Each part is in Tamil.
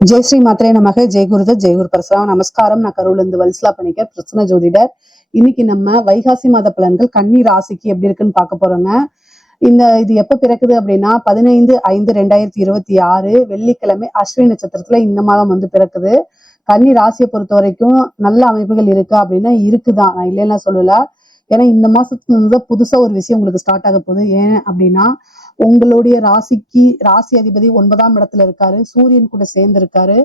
ஜெய் ஸ்ரீ மாத்திரே நமக. ஜெய் குருதத், ஜெய் குரு பரசுராம். நமஸ்காரம். நான் கரூர்ல இருந்து வல்சலா பண்ணிக்க பிரச்சனை ஜோதிடர். இன்னைக்கு நம்ம வைகாசி மாத பலன்கள் கன்னி ராசிக்கு எப்படி இருக்குன்னு பார்க்க போறோங்க. இது எப்ப பிறக்குது அப்படின்னா 15/5/2026 வெள்ளிக்கிழமை அஸ்வினி நட்சத்திரத்துல இந்த மாதம் பிறக்குது. கன்னி ராசியை பொறுத்த வரைக்கும் நல்ல அமைப்புகள் இருக்கா அப்படின்னா இருக்குதான், நான் இல்லைன்னா சொல்லல. ஏன்னா இந்த மாசத்துக்கு புதுசா ஒரு விஷயம் உங்களுக்கு ஸ்டார்ட் ஆக போகுது. ஏன் அப்படின்னா உங்களுடைய ராசி அதிபதி 9ஆம் இடத்துல இருக்காரு, சூரியன் கூட சேர்ந்து இருக்காரு.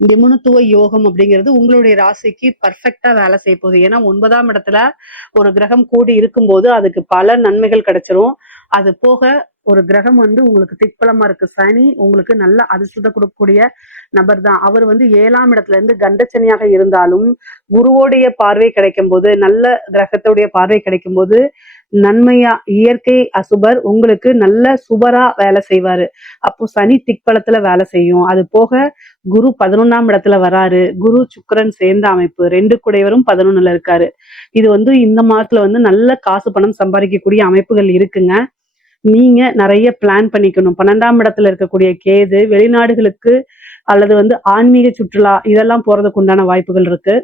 நிபுணத்துவ யோகம் அப்படிங்கிறது உங்களுடைய ராசிக்கு பர்ஃபெக்டா வேலை செய்ய போகுது. ஏன்னா 9ஆம் இடத்துல ஒரு கிரகம் கூடி இருக்கும்போது அதுக்கு பல நன்மைகள் கிடைச்சிரும். அது போக ஒரு கிரகம் உங்களுக்கு திக்பலமா இருக்கு. சனி உங்களுக்கு நல்ல அதிர்ஷ்டத்தை கொடுக்கக்கூடிய நபர் தான். அவர் 7ஆம் இடத்துல இருந்து கண்டச்சனியாக இருந்தாலும் குருவோடைய பார்வை கிடைக்கும் போது, நல்ல கிரகத்துடைய பார்வை கிடைக்கும் போது நன்மையா இயற்கை அசுபர் உங்களுக்கு நல்ல சுபரா வேலை செய்வாரு. அப்போ சனி திக்பலத்துல வேலை செய்யும். அது போக குரு 11ஆம் இடத்துல வராரு. குரு சுக்கிரன் சேர்ந்த அமைப்பு, 2 குடையவரும் 11ல இருக்காரு. இது இந்த மாதத்துல நல்ல காசு பணம் சம்பாதிக்கக்கூடிய அமைப்புகள் இருக்குங்க. நீங்க நிறைய பிளான் பண்ணிக்கணும். 12ஆம் இடத்துல இருக்கக்கூடிய கேது வெளிநாடுகளுக்கு அல்லது ஆன்மீக சுற்றுலா இதெல்லாம் போறதுக்கு உண்டான வாய்ப்புகள் இருக்கு.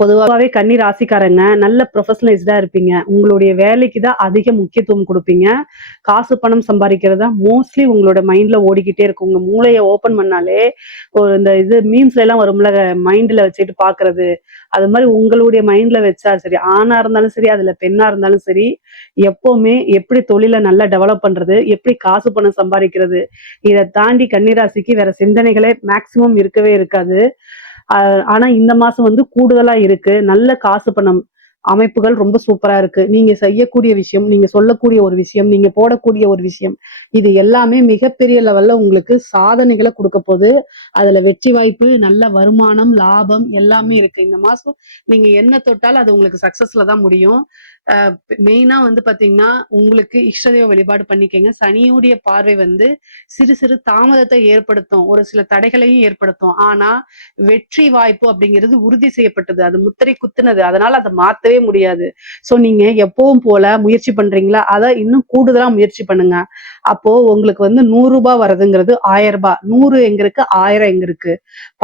பொதுவாகவே கன்னி ராசிக்காரங்க நல்ல ப்ரொஃபஷனலைஸ்டா இருப்பீங்க. உங்களுடைய வேலைக்கு தான் அதிக முக்கியத்துவம் கொடுப்பீங்க. காசு பணம் சம்பாதிக்கிறதா மோஸ்ட்லி உங்களோட மைண்ட்ல ஓடிக்கிட்டே இருக்கும். உங்க மூளையை ஓப்பன் பண்ணாலே இந்த மீம்ஸ்ல எல்லாம் வரும்ல, மைண்ட்ல வச்சுட்டு பாக்குறது, அது மாதிரி உங்களுடைய மைண்ட்ல வச்சா சரி, ஆணா இருந்தாலும் சரி, அதுல பெண்ணா இருந்தாலும் சரி, எப்பவுமே எப்படி தொழிலை நல்லா டெவலப் பண்றது, எப்படி காசு பணம் சம்பாதிக்கிறது, இதை தாண்டி கன்னிராசிக்கு வேற சிந்தனைகளே மேக்சிமம் இருக்கவே இருக்காது. ஆனா இந்த மாசம் கூடுதலா இருக்கு. நல்ல காசு பணம் அமைப்புகள் ரொம்ப சூப்பரா இருக்கு. நீங்க செய்யக்கூடிய விஷயம், நீங்க சொல்லக்கூடிய ஒரு விஷயம், நீங்க போடக்கூடிய ஒரு விஷயம், இது எல்லாமே மிகப்பெரிய லெவல்ல உங்களுக்கு சாதனைகளை கொடுக்க போகுது. அதுல வெற்றி வாய்ப்பு, நல்ல வருமானம், லாபம் எல்லாமே இருக்கு. இந்த மாசம் நீங்க என்ன தொட்டாலும் அது உங்களுக்கு சக்சஸ்ல தான் முடியும். மெயினா பாத்தீங்கன்னா உங்களுக்கு இஷ்டதெய்வ வழிபாடு பண்ணிக்கங்க. சனியுடைய பார்வை சிறு சிறு தாமதத்தை ஏற்படுத்தும், ஒரு சில தடைகளையும் ஏற்படுத்தும். ஆனா வெற்றி வாய்ப்பு அப்படிங்கிறது உறுதி செய்யப்பட்டது, அது முத்திரை குத்துனது, அதனால அதை மாத்தவே முடியாது. சோ நீங்க எப்பவும் போல முயற்சி பண்றீங்களா, அதை இன்னும் கூடுதலா முயற்சி பண்ணுங்க. அப்போ உங்களுக்கு 100 ரூபாய் வரதுங்கிறது 1000 ரூபாய், 100 எங்க இருக்கு, 1000 எங்க இருக்கு,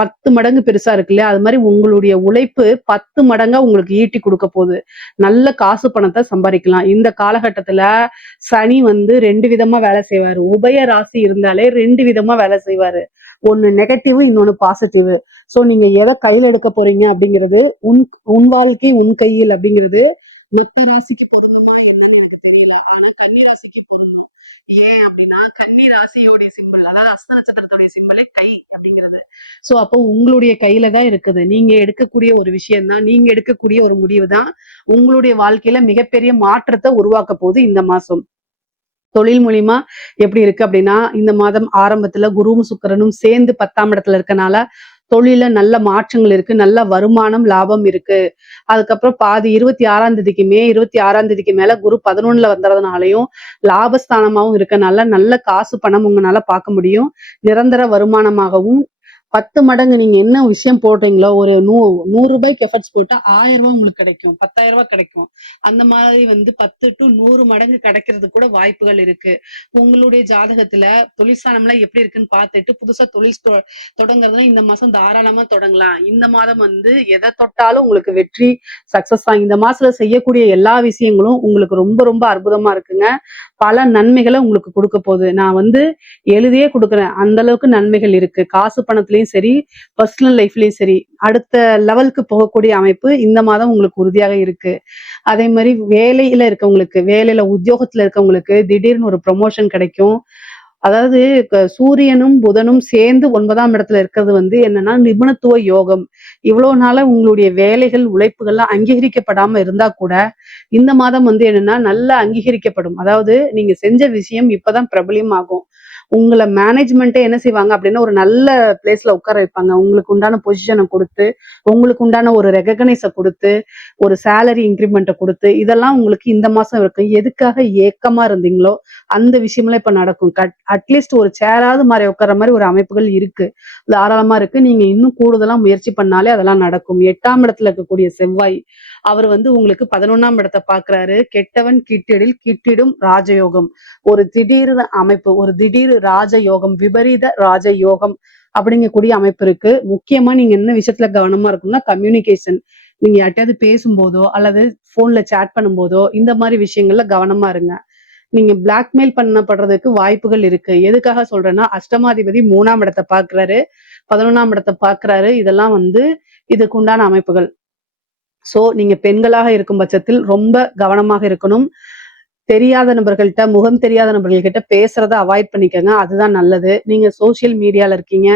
10 மடங்கு பெருசா இருக்கு இல்லையா? அது மாதிரி உங்களுடைய உழைப்பு 10 மடங்கா உங்களுக்கு ஈட்டி கொடுக்க போகுது. நல்ல காசு பணத்தை சம்பாதிக்கலாம். இந்த காலகட்டத்துல சனி 2 விதமா வேலை செய்வாரு. உபய ராசி இருந்தாலே 2 விதமா வேலை செய்வாரு. ஒண்ணு நெகட்டிவ், இன்னொன்னு பாசிட்டிவ். சோ நீங்க எதை கையில எடுக்க போறீங்க அப்படிங்கிறது உன் வாழ்க்கை உன் கையில் அப்படிங்கிறது மொத்த ராசிக்கு பொருந்துமா என்னன்னு எனக்கு தெரியல. ஆனா கன்னி ராசிக்கு பொருந்தும். ஏன் அப்படின்னா கன்னி ராசியோடைய சிம்பிள், அதாவது அஸ்த நட்சத்திரத்துடைய சிம்பிளே கை அப்படிங்கிறது. சோ அப்போ உங்களுடைய கையில தான் இருக்குது. நீங்க எடுக்கக்கூடிய ஒரு விஷயம் தான், நீங்க எடுக்கக்கூடிய ஒரு முடிவு தான் உங்களுடைய வாழ்க்கையில மிகப்பெரிய மாற்றத்தை உருவாக்க போகுது. இந்த மாசம் தொழில் மூலியமா எப்படி இருக்கு அப்படின்னா, இந்த மாதம் ஆரம்பத்துல குருவும் சுக்கிரனும் சேர்ந்து 10ஆம் இடத்துல இருக்கனால தொழில நல்ல மாற்றங்கள் இருக்கு, நல்ல வருமானம், லாபம் இருக்கு. அதுக்கப்புறம் பாதி 26ஆம் தேதிக்கு மே 26ஆம் தேதிக்கு மேல குரு 11ல வந்துறதுனாலையும் லாபஸ்தானமாவும் இருக்கனால நல்ல காசு பணம் உங்களால பார்க்க முடியும். நிரந்தர வருமானமாகவும் 10 மடங்கு நீங்க என்ன விஷயம் போடுறீங்களோ, ஒரு 100 ரூபாய்க்கு எஃபர்ட்ஸ் போட்டா 1000 ரூபாய் உங்களுக்கு கிடைக்கும், 10,000 ரூபாய் கிடைக்கும். அந்த மாதிரி 10 to 100 மடங்கு கிடைக்கிறது கூட வாய்ப்புகள் இருக்கு. உங்களுடைய ஜாதகத்துல தொழிற்சாலம்லாம் எப்படி இருக்குன்னு பார்த்துட்டு புதுசா தொழில் தொடங்குறதுனா இந்த மாசம் தாராளமா தொடங்கலாம். இந்த மாதம் எதை தொட்டாலும் உங்களுக்கு வெற்றி, சக்சஸ் தான். இந்த மாசத்துல செய்யக்கூடிய எல்லா விஷயங்களும் உங்களுக்கு ரொம்ப ரொம்ப அற்புதமா இருக்குங்க. பல நன்மைகளை உங்களுக்கு கொடுக்க போகுது. நான் எழுதியே கொடுக்குறேன், அந்த அளவுக்கு நன்மைகள் இருக்கு. காசு பணத்திலயும் சரி, பர்சனல் லைஃப்லயும் சரி, அடுத்த லெவலுக்கு போகக்கூடிய அமைப்பு இந்த மாதம் உங்களுக்கு உறுதியாக இருக்கு. அதே மாதிரி வேலையில இருக்கவங்களுக்கு, வேலையில உத்தியோகத்துல இருக்கவங்களுக்கு திடீர்னு ஒரு ப்ரமோஷன் கிடைக்கும். அதாவது சூரியனும் புதனும் சேர்ந்து 9ஆம் இடத்துல இருக்கிறது என்னன்னா நிபுணத்துவ யோகம். இவ்வளவு நாள உங்களுடைய வேலைகள் உழைப்புகள்லாம் அங்கீகரிக்கப்படாம இருந்தா கூட இந்த மாதம் என்னன்னா நல்லா அங்கீகரிக்கப்படும். அதாவது நீங்க செஞ்ச விஷயம் இப்பதான் பிரபலியமாகும். உங்களை மேனேஜ்மெண்ட்டே என்ன செய்வாங்க அப்படின்னா ஒரு நல்ல பிளேஸ்ல உட்கார வைப்பாங்க. உங்களுக்கு உண்டான பொசிஷனை கொடுத்து, உங்களுக்கு உண்டான ஒரு ரெகக்னைஸை கொடுத்து, ஒரு சேலரி இன்க்ரிமெண்ட்டை கொடுத்து, இதெல்லாம் உங்களுக்கு இந்த மாசம் இருக்கும். எதுக்காக ஏக்கமா இருந்தீங்களோ அந்த விஷயம்லாம் இப்ப நடக்கும். அட்லீஸ்ட் ஒரு சேராவது மாதிரி உட்கார மாதிரி ஒரு அமைப்புகள் இருக்கு, தாராளமா இருக்கு. நீங்க இன்னும் கூடுதலா முயற்சி பண்ணாலே அதெல்லாம் நடக்கும். 8ஆம் இடத்துல இருக்கக்கூடிய செவ்வாய் அவர் உங்களுக்கு 11ஆம் இடத்தை பாக்குறாரு. கெட்டவன் கிட்டிடில் கிட்டிடும் ராஜயோகம், ஒரு திடீர் அமைப்பு, ஒரு திடீர் ராஜயோகம், விபரீத ராஜயோகம் அப்படிங்கக்கூடிய அமைப்பு இருக்கு. முக்கியமா நீங்க என்ன விஷயத்துல கவனமா இருக்கணும்னா கம்யூனிகேஷன். நீங்க யார்ட்டையாவது பேசும்போதோ அல்லது போன்ல சேட் பண்ணும்போதோ இந்த மாதிரி விஷயங்கள்ல கவனமா இருங்க. நீங்க பிளாக்மெயில் பண்ணப்படுறதுக்கு வாய்ப்புகள் இருக்கு. எதுக்காக சொல்றேன்னா அஷ்டமாதிபதி 3ஆம் இடத்தை பார்க்கிறாரு, 11ஆம் இடத்தை பார்க்கிறாரு. இதெல்லாம் இதுக்கு உண்டான அமைப்புகள். சோ நீங்க பெண்களாக இருக்கும் பட்சத்தில் ரொம்ப கவனமாக இருக்கணும். தெரியாத நபர்கள்ட்ட, முகம் தெரியாத நபர்கள்கிட்ட பேசுறத அவாய்ட் பண்ணிக்கங்க. அதுதான் நல்லது. நீங்க சோசியல் மீடியால இருக்கீங்க,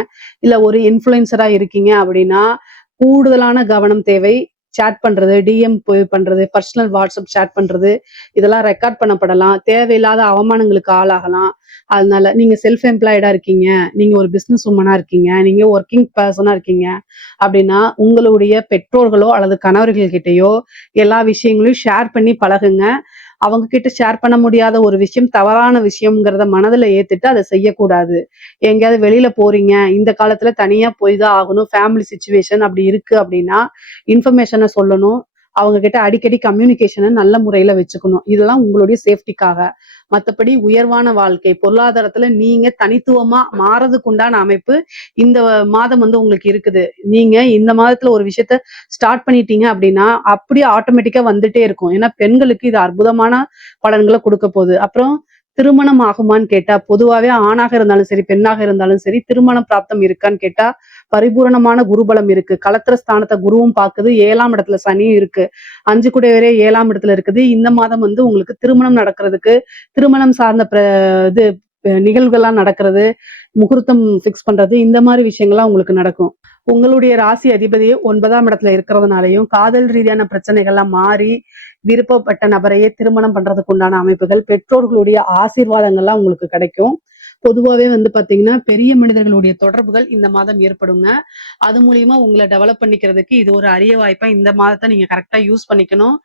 இல்ல ஒரு இன்ஃப்ளூயன்சரா இருக்கீங்க அப்படின்னா, கூடுதலான கவனம் தேவை. சேட் பண்றது, டிஎம் பண்றது, பர்சனல் வாட்ஸ்அப் சேட் பண்றது, இதெல்லாம் ரெக்கார்ட் பண்ணப்படலாம். தேவையில்லாத அவமானங்களுக்கு ஆளாகலாம். அதனால நீங்க செல்ஃப் எம்ப்ளாய்டா இருக்கீங்க, நீங்க ஒரு பிசினஸ் உமனா இருக்கீங்க, நீங்க ஒர்க்கிங் பர்சனா இருக்கீங்க அப்படின்னா, உங்களுடைய பெற்றோர்களோ அல்லது கணவர்கள் கிட்டயோ எல்லா விஷயங்களையும் ஷேர் பண்ணி பழகுங்க. அவங்க கிட்ட ஷேர் பண்ண முடியாத ஒரு விஷயம் தவறான விஷயம்ங்கிறத மனதுல ஏத்துட்டு அதை செய்யக்கூடாது. எங்கேயாவது வெளியில போறீங்க, இந்த காலத்துல தனியா போய் தான் ஆகணும், ஃபேமிலி சுச்சுவேஷன் அப்படி இருக்கு அப்படின்னா இன்ஃபர்மேஷனை சொல்லணும். அவங்க கிட்ட அடிக்கடி கம்யூனிகேஷனை நல்ல முறையில வச்சுக்கணும். இதெல்லாம் உங்களுடைய சேஃப்டிக்காக. மத்தபடி உயர்வான வாழ்க்கை பொருளாதாரத்துல நீங்க தனித்துவமா மாறதுக்கு உண்டான அமைப்பு இந்த மாதம் உங்களுக்கு இருக்குது. நீங்க இந்த மாதத்துல ஒரு விஷயத்த ஸ்டார்ட் பண்ணிட்டீங்க அப்படின்னா அப்படியே ஆட்டோமேட்டிக்கா வந்துட்டே இருக்கும். ஏன்னா பெண்களுக்கு இது அற்புதமான பலன்களை கொடுக்க போகுது. அப்புறம் திருமணம் ஆகுமான்னு கேட்டா பொதுவாவே ஆணாக இருந்தாலும் சரி பெண்ணாக இருந்தாலும் சரி திருமணம் பிராப்தம் இருக்கான்னு கேட்டா பரிபூரணமான குருபலம் இருக்கு. கலத்திர ஸ்தானத்தை குருவும் பாக்குது, 7ஆம் இடத்துல சனியும் இருக்கு. 5 குடையவரே 7ஆம் இடத்துல இருக்குது. இந்த மாதம் உங்களுக்கு திருமணம் நடக்கிறதுக்கு, திருமணம் சார்ந்த இது நிகழ்வுகள்லாம் நடக்கிறது, முகூர்த்தம் பிக்ஸ் பண்றது, இந்த மாதிரி விஷயங்கள்லாம் உங்களுக்கு நடக்கும். உங்களுடைய ராசி அதிபதியே 9ஆம் இடத்துல இருக்கிறதுனாலையும் காதல் ரீதியான பிரச்சனைகள்லாம் மாறி விருப்பப்பட்ட நபரையே திருமணம் பண்றதுக்கு உண்டான அமைப்புகள், பெற்றோர்களுடைய ஆசீர்வாதங்கள்லாம் உங்களுக்கு கிடைக்கும். பொதுவாவே பாத்தீங்கன்னா பெரிய மனிதர்களுடைய தொடர்புகள் இந்த மாதம் ஏற்படுங்க. அது மூலியமா உங்களை டெவலப் பண்ணிக்கிறதுக்கு இது ஒரு அரிய வாய்ப்பா இந்த மாதத்தை நீங்க கரெக்டா யூஸ் பண்ணிக்கணும்.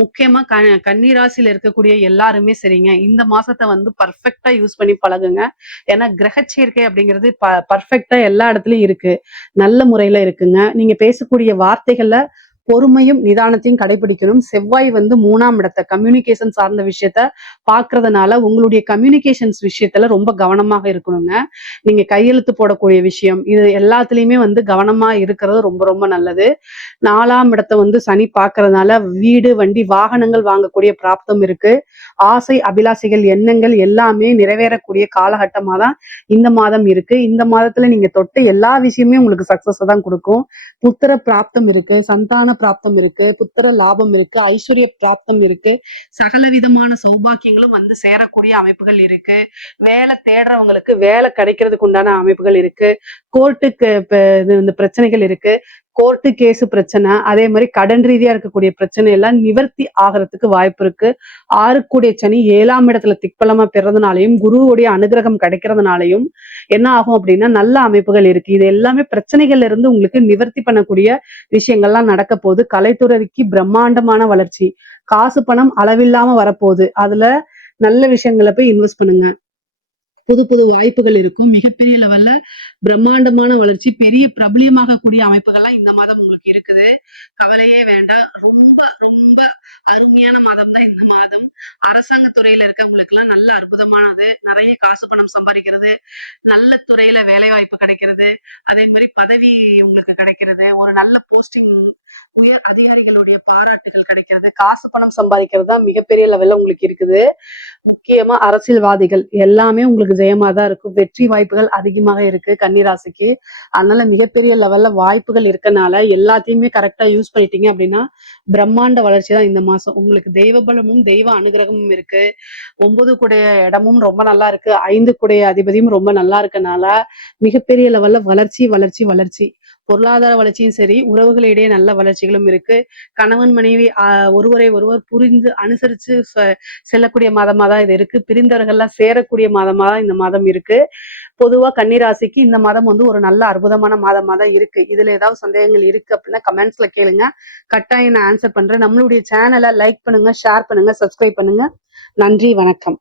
முக்கியமா கன்னி ராசியில இருக்கக்கூடிய எல்லாருமே சரிங்க, இந்த மாசத்தை பர்ஃபெக்டா யூஸ் பண்ணி பழகுங்க. ஏன்னா கிரக சேர்க்கை அப்படிங்கிறது பர்ஃபெக்டா எல்லா இடத்துலயும் இருக்கு, நல்ல முறையில இருக்குங்க. நீங்க பேசக்கூடிய வார்த்தைகள்ல பொறுமையும் நிதானத்தையும் கடைபிடிக்கணும். செவ்வாய் 3ஆம் இடத்தை கம்யூனிகேஷன் சார்ந்த விஷயத்த பாக்குறதுனால உங்களுடைய கம்யூனிகேஷன்ஸ் விஷயத்துல ரொம்ப கவனமாக இருக்கணுங்க. நீங்க கையெழுத்து போடக்கூடிய விஷயம் இது எல்லாத்துலயுமே கவனமா இருக்கிறது ரொம்ப ரொம்ப நல்லது. 4ஆம் இடத்தை சனி பாக்குறதுனால வீடு, வண்டி, வாகனங்கள் வாங்கக்கூடிய பிராப்தம் இருக்கு. ஆசை, அபிலாசைகள், எண்ணங்கள் எல்லாமே நிறைவேறக்கூடிய காலகட்டமா தான் இந்த மாதம் இருக்கு. இந்த மாதத்துல நீங்க தொட்ட எல்லா விஷயமே உங்களுக்கு சக்சஸ் தான் கொடுக்கும். புத்திர பிராப்தம் இருக்கு, சந்தான பிராப்தம் இருக்கு, புத்திர லாபம் இருக்கு, ஐஸ்வர்ய பிராப்தம் இருக்கு, சகல விதமான சௌபாக்கியங்களும் சேரக்கூடிய அமைப்புகள் இருக்கு. வேலை தேடுறவங்களுக்கு வேலை கிடைக்கிறதுக்கு உண்டான அமைப்புகள் இருக்கு. கோர்ட்டுக்கு இந்த பிரச்சனைகள் இருக்கு, கோர்ட்டு கேஸ் பிரச்சனை, அதே மாதிரி கடன் ரீதியா இருக்கக்கூடிய பிரச்சனை எல்லாம் நிவர்த்தி ஆகிறதுக்கு வாய்ப்பு இருக்கு. 6 சனி 7ஆம் இடத்துல திக்பலமா பெறதுனாலையும் குருவுடைய அனுகிரகம் கிடைக்கிறதுனாலையும் என்ன ஆகும் அப்படின்னா நல்ல அமைப்புகள் இருக்கு. இது எல்லாமே பிரச்சனைகள்ல இருந்து உங்களுக்கு நிவர்த்தி பண்ணக்கூடிய விஷயங்கள்லாம் நடக்க போகுது. கலைத்துறைக்கு பிரம்மாண்டமான வளர்ச்சி, காசு பணம் அளவில்லாம வரப்போகுது. அதுல நல்ல விஷயங்களை போய் இன்வெஸ்ட் பண்ணுங்க. புது புது வாய்ப்புகள் இருக்கும். மிகப்பெரிய லெவல்ல பிரம்மாண்டமான வளர்ச்சி, பெரிய பிரபலியமாக கூடிய அமைப்புகள்லாம் இந்த மாதம் உங்களுக்கு இருக்குது. கவலையே வேண்டாம். ரொம்ப ரொம்ப அருமையான மாதம் தான் இந்த மாதம். அரசாங்க துறையில இருக்கவங்களுக்கு எல்லாம் நல்ல அற்புதமானது. நிறைய காசு பணம் சம்பாதிக்கிறது, நல்ல துறையில வேலை வாய்ப்பு கிடைக்கிறது, அதே மாதிரி பதவி உங்களுக்கு கிடைக்கிறது, ஒரு நல்ல போஸ்டிங், உயர் அதிகாரிகளுடைய பாராட்டுகள் கிடைக்கிறது, காசு பணம் சம்பாதிக்கிறது தான் மிகப்பெரிய லெவல்ல உங்களுக்கு இருக்குது. முக்கியமா அரசியல்வாதிகள் எல்லாமே உங்களுக்கு ஜெயமா தான் இருக்கும். வெற்றி வாய்ப்புகள் அதிகமாக இருக்கு கன்னிராசிக்கு. அதனால மிகப்பெரிய லெவல்ல வாய்ப்புகள் இருக்கனால எல்லாத்தையுமே கரெக்டா யூஸ் பண்ணிட்டீங்க அப்படின்னா பிரம்மாண்ட வளர்ச்சி தான் இந்த மாசம். உங்களுக்கு தெய்வ பலமும் தெய்வ அனுகிரகமும் இருக்கு. 9 கூடைய இடமும் ரொம்ப நல்லா இருக்கு, 5 கூடைய அதிபதியும் ரொம்ப நல்லா இருக்கனால மிகப்பெரிய லெவல்ல வளர்ச்சி வளர்ச்சி வளர்ச்சி. பொருளாதார வளர்ச்சியும் சரி, உறவுகளிடையே நல்ல வளர்ச்சிகளும் இருக்கு. கணவன் மனைவி ஒருவரை ஒருவர் புரிந்து அனுசரிச்சு செல்லக்கூடிய மாதமா தான் இது இருக்கு. பிரிந்தவர்கள்லாம் சேரக்கூடிய மாதமா தான் இந்த மாதம் இருக்கு. பொதுவா கன்னிராசிக்கு இந்த மாதம் ஒரு நல்ல அற்புதமான மாதமா தான் இருக்கு. இதுல ஏதாவது சந்தேகங்கள் இருக்கு அப்படின்னா கமெண்ட்ஸ்ல கேளுங்க, கட்டாயம் நான் ஆன்சர் பண்றேன். நம்மளுடைய சேனலை லைக் பண்ணுங்க, ஷேர் பண்ணுங்க, சப்ஸ்கிரைப் பண்ணுங்க. நன்றி, வணக்கம்.